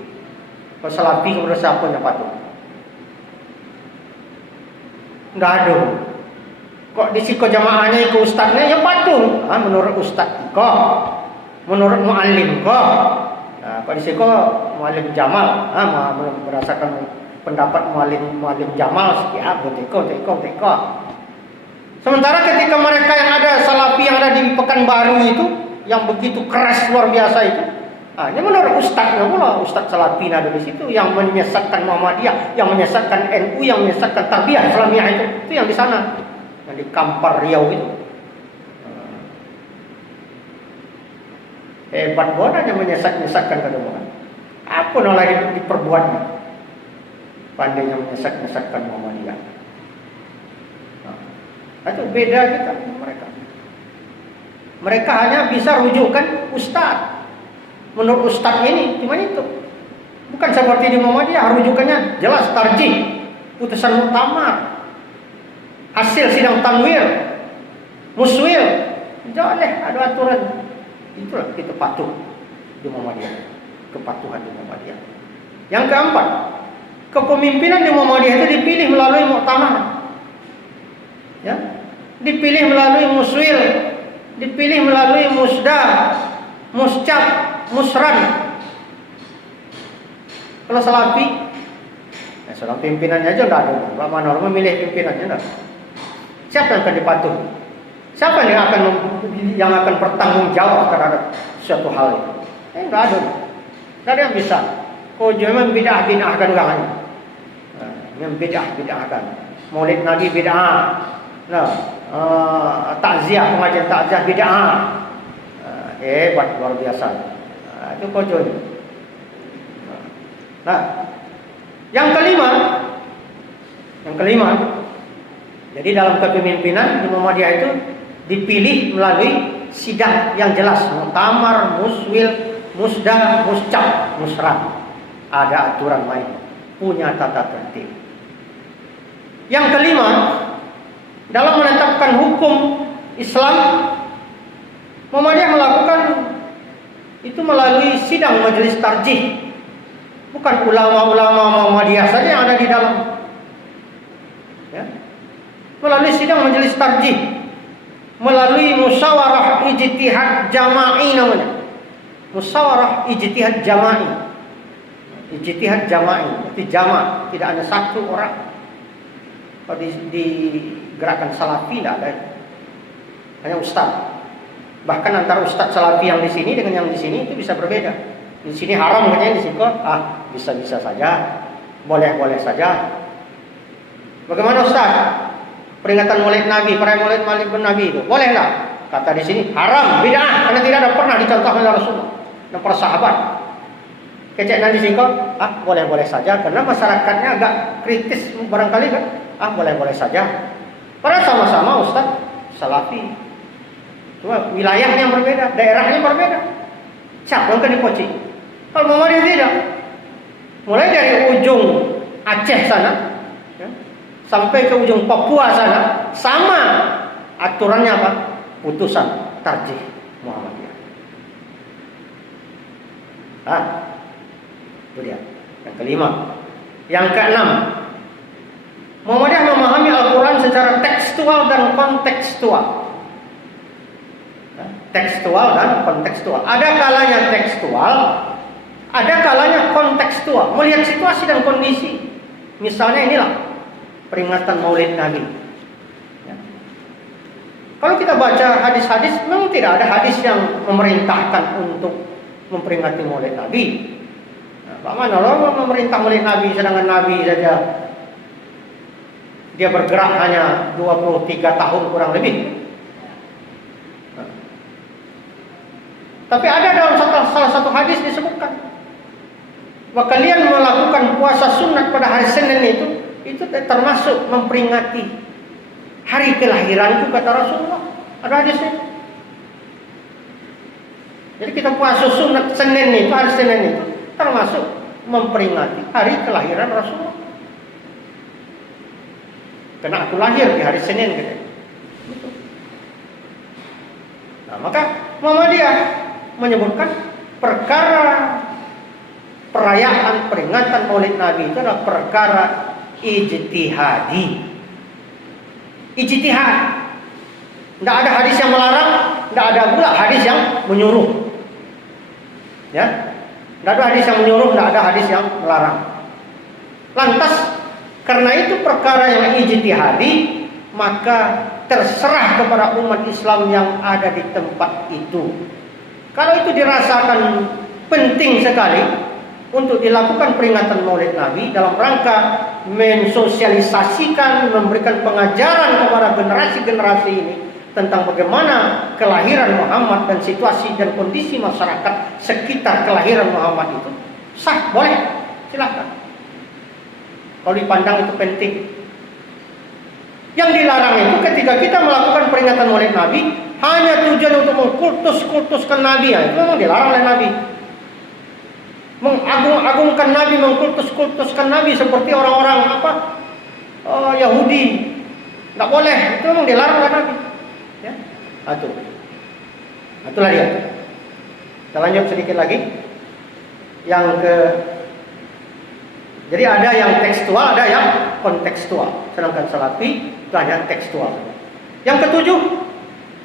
Kalau Salafi kepada siapa yang patuh? Enggak ada. Kok di siko jamaahnya ikut ustadznya ya patuh. Menurut ustadz kok, menurut muallim kok. Kok di siko muallim Jamal, berdasarkan pendapat muallim Jamal siap teko. Sementara ketika mereka yang ada Salafi yang ada di Pekanbaru itu yang begitu keras luar biasa itu, ini menurut ustadznya pula, ustadz Salafi ada di situ yang menyesatkan Muhammadiyah, yang menyesatkan NU, yang menyesatkan Tarbiyah Islamiyah itu yang di sana. Yang di Kampar Riau itu hebat banget yang menyesatkan kedemuan. Apa lagi diperbuatnya? Pandainya menyesatkan Muhammadiyah. Itu beda kita dengan mereka. Mereka hanya bisa rujukan ustadz. Menurut ustadz ini cuma itu. Bukan seperti di Muhammadiyah, rujukannya jelas tarjih, putusan muktamar, hasil sidang tanwir, muswil, jangan ada aturan. Itulah kita patuh di Muhammadiyah, kepatuhan di Muhammadiyah. Yang keempat, kepemimpinan di Muhammadiyah itu dipilih melalui muktamar, ya, dipilih melalui muswil, dipilih melalui musda, muscab, musran. Kalau Salafi, seorang pimpinannya aja tidak ada. Pak Manor memilih pimpinannya tidak. Siapa yang akan dipatuh? Siapa yang akan bertanggung jawab terhadap suatu hal itu? Tidak ada. Tidak ada yang bisa. Kau jangan bid'ah-bid'ahkan orang. Yang bid'ah-bid'ahkan. Maulid Nabi bid'ah. Takziah, pengajian takziah bid'ah. Hebat luar biasa. Itu kau join. Nah, yang kelima, Jadi dalam kepemimpinan di Muhammadiyah itu dipilih melalui sidang yang jelas, muktamar, muswil, musda, muscap, musrah. Ada aturan main, punya tata tertib. Yang kelima, dalam menetapkan hukum Islam, Muhammadiyah melakukan itu melalui sidang majelis tarjih. Bukan ulama-ulama Muhammadiyah saja yang ada di dalam. Ya. Melalui sidang majelis tarjih, melalui musyawarah ijtihad jama'i namanya. Musyawarah ijtihad jama'i. Ijtihad jama'i, itu jama', tidak ada satu orang. Kalau di gerakan salafi tidak ada. Hanya ustaz. Bahkan antara ustaz salafi yang di sini dengan yang di sini itu bisa berbeda. Di sini haram katanya, di sini bisa-bisa saja, boleh-boleh saja. Bagaimana ustaz? Peringatan Maulid Nabi, perayaan Maulid Nabi itu boleh tak? Kata di sini haram, bid'ah, karena tidak ada pernah dicontohkan oleh Rasulullah dan para sahabat. Keceknya di sini boleh-boleh saja, karena masyarakatnya agak kritis barangkali kan. Boleh-boleh saja. Padahal sama-sama ustaz salafi. Cuma wilayahnya berbeda, daerahnya berbeda. Siapa yang akan dipoci? Kalau Muhammadiyah tidak. Mulai dari ujung Aceh sana, ya, sampai ke ujung Papua sana, sama aturannya apa? Putusan tarjih Muhammadiyah. Itu dia. Yang kelima. Yang keenam, Muhammadiyah memahami Al-Quran secara tekstual dan kontekstual. Tekstual dan kontekstual. Ada kalanya tekstual, ada kalanya kontekstual. Melihat situasi dan kondisi. Misalnya inilah peringatan Maulid Nabi. Ya. Kalau kita baca hadis-hadis, memang tidak ada hadis yang memerintahkan untuk memperingati Maulid Nabi. Pak mana orang memerintah Maulid Nabi, sedangkan Nabi saja dia bergerak hanya 23 tahun kurang lebih. Tapi ada dalam salah satu hadis disebutkan bahwa kalian melakukan puasa sunat pada hari Senin itu termasuk memperingati hari kelahiranku, kata Rasulullah. Ada hadisnya. Jadi kita puasa sunat Senin itu, hari Senin itu termasuk memperingati hari kelahiran Rasulullah. Karena aku lahir di hari Senin gitu. Nah, maka Muhammadiyah menyebutkan perkara perayaan peringatan Maulid Nabi itu adalah perkara ijtihadi. Ijtihad. Tidak ada hadis yang melarang, tidak ada pula hadis yang menyuruh. Ya, tidak ada hadis yang menyuruh, tidak ada hadis yang melarang. Lantas karena itu perkara yang ijtihadi, maka terserah kepada umat Islam yang ada di tempat itu. Kalau itu dirasakan penting sekali untuk dilakukan peringatan Maulid Nabi dalam rangka mensosialisasikan, memberikan pengajaran kepada generasi-generasi ini tentang bagaimana kelahiran Muhammad dan situasi dan kondisi masyarakat sekitar kelahiran Muhammad itu, sah, boleh, silakan. Kalau dipandang itu penting. Yang dilarang itu ketika kita melakukan peringatan Maulid Nabi hanya tujuan untuk mengkultuskan Nabi, ya, itu memang dilarang oleh Nabi. Mengagung-agungkan Nabi, mengkultuskan Nabi seperti orang-orang Yahudi, nggak boleh, itu memang dilarang oleh Nabi. Ya, itulah dia. Kita lanjut sedikit lagi. Jadi ada yang tekstual, ada yang kontekstual. Sedangkan salafi itu hanya tekstual. Yang ketujuh,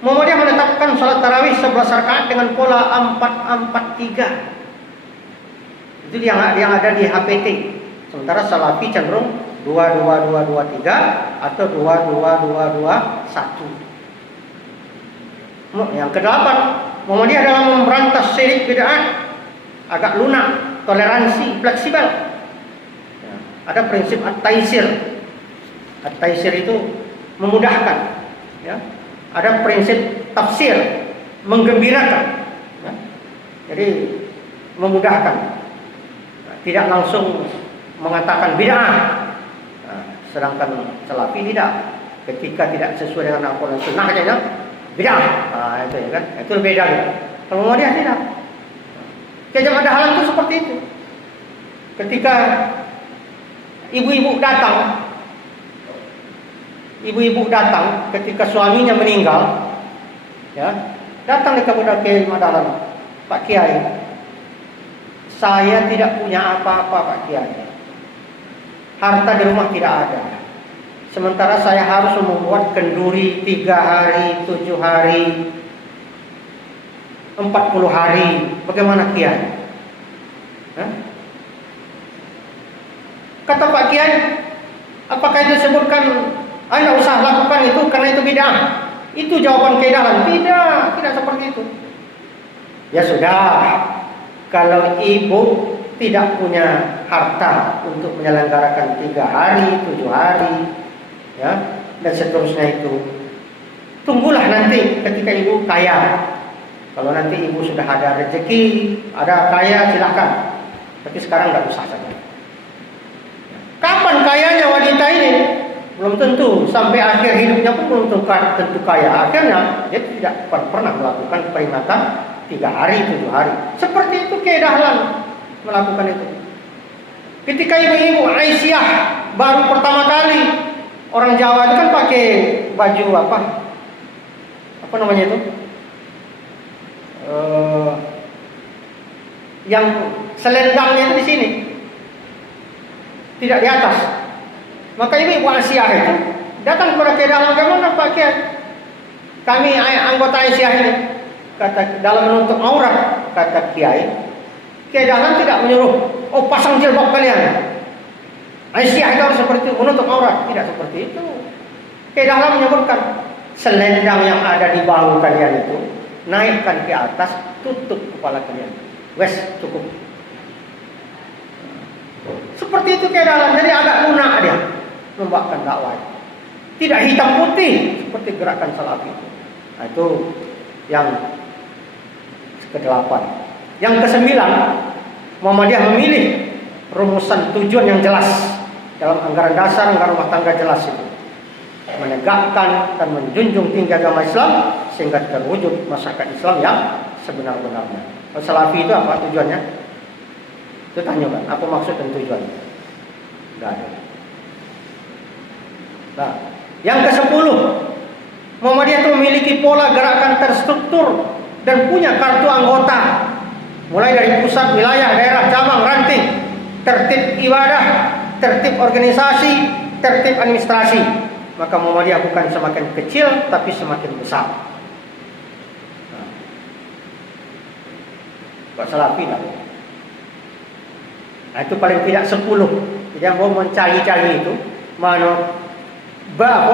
Muhammadiyah menetapkan salat tarawih 11 rakaat dengan pola 4-4-3. Itu yang ada di HPT. Sementara salafi cenderung 2-2-2-2-3 atau 2-2-2-2-1. Yang kedelapan, Muhammadiyah dalam memberantas syirik bid'ah agak lunak, toleransi, fleksibel. Ada prinsip at-taisir. At-taisir itu memudahkan. Ya. Ada prinsip tafsir, menggembirakan. Ya. Jadi memudahkan. Tidak langsung mengatakan bid'ah. Sedangkan salafi tidak. Ketika tidak sesuai dengan Al-Quran Sunnah aja, bid'ah. Itu ya kan? Itu beda gitu. Kalau Muhammadiyah tidak. Kayak jamaah dahlan itu seperti itu. Ketika ibu-ibu datang ketika suaminya meninggal, ya, datang kepada Kiai Madalan, Pak Kiai, saya tidak punya apa-apa Pak Kiai, harta di rumah tidak ada, sementara saya harus membuat kenduri 3 hari, 7 hari, 40 hari, bagaimana Kiai? Kata Pak Kiai, apakah itu disebutkan Anda usah lakukan itu karena itu bid'ah? Itu jawaban Kiai Dahlan. Tidak seperti itu. Ya sudah, kalau ibu tidak punya harta untuk menyelenggarakan 3 hari, 7 hari, ya, dan seterusnya itu, tunggulah nanti ketika ibu kaya. Kalau nanti ibu sudah ada rezeki, ada kaya, silakan. Tapi sekarang nggak usah saja. Kapan kayanya wanita ini? Belum tentu. Sampai akhir hidupnya pun belum tentu kaya. Akhirnya dia tidak pernah melakukan peringatan 3 hari, 7 hari. Seperti itu Kiai Dahlan melakukan itu. Ketika ibu-ibu Aisyah baru pertama kali, orang Jawa itu kan pakai baju apa namanya itu? Yang selendangnya itu di sini, tidak di atas. Maka ibu Aisyah itu datang kepada Kiai Dahlan, bagaimana Pak Kiai? Kami anggota Aisyah ini, kata dalam menutup aurat, kata Kiai Dahlan tidak menyuruh, oh pasang jilbab kalian. Aisyah itu harus seperti itu, menutup aurat, tidak seperti itu. Kiai Dahlan menyebutkan selendang yang ada di bahu kalian itu naikkan ke atas, tutup kepala kalian. Wes, cukup. Seperti itu Kiai Dahlan, jadi agak lunak dia membawakan dakwah. Tidak hitam putih seperti gerakan Salafi itu. Nah, itu yang ke-8. Yang ke-9, Muhammadiyah memilih rumusan tujuan yang jelas dalam anggaran dasar, anggaran rumah tangga jelas itu. Menegakkan dan menjunjung tinggi agama Islam sehingga terwujud masyarakat Islam yang sebenar-benarnya. Salafi itu apa tujuannya? Itu tanya kan, apa maksud dan tujuannya? Tidak ada. Nah, yang ke-10, Muhammadiyah itu memiliki pola gerakan terstruktur dan punya kartu anggota, mulai dari pusat, wilayah, daerah, cabang, ranting, tertib ibadah, tertib organisasi, tertib administrasi. Maka Muhammadiyah bukan semakin kecil, tapi semakin besar. Kok Salafi lah. Nah, itu paling tidak 10. Jadi yang mau mencari-cari itu mana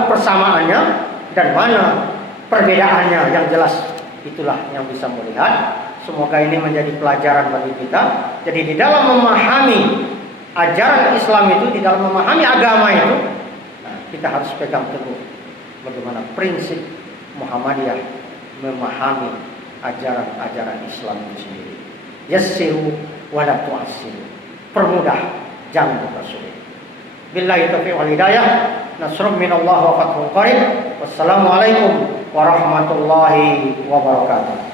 persamaannya dan mana perbedaannya yang jelas, itulah yang bisa melihat. Semoga ini menjadi pelajaran bagi kita. Jadi di dalam memahami ajaran Islam itu, di dalam memahami agama itu, kita harus pegang teguh bagaimana prinsip Muhammadiyah memahami ajaran-ajaran Islam itu sendiri. Yassiru wa la tu'assiru. Permudah, jangan dipersulit. Billahi taufiq wal hidayah. Nasrun minallah wa fathun qarib. Wassalamualaikum warahmatullahi wabarakatuh.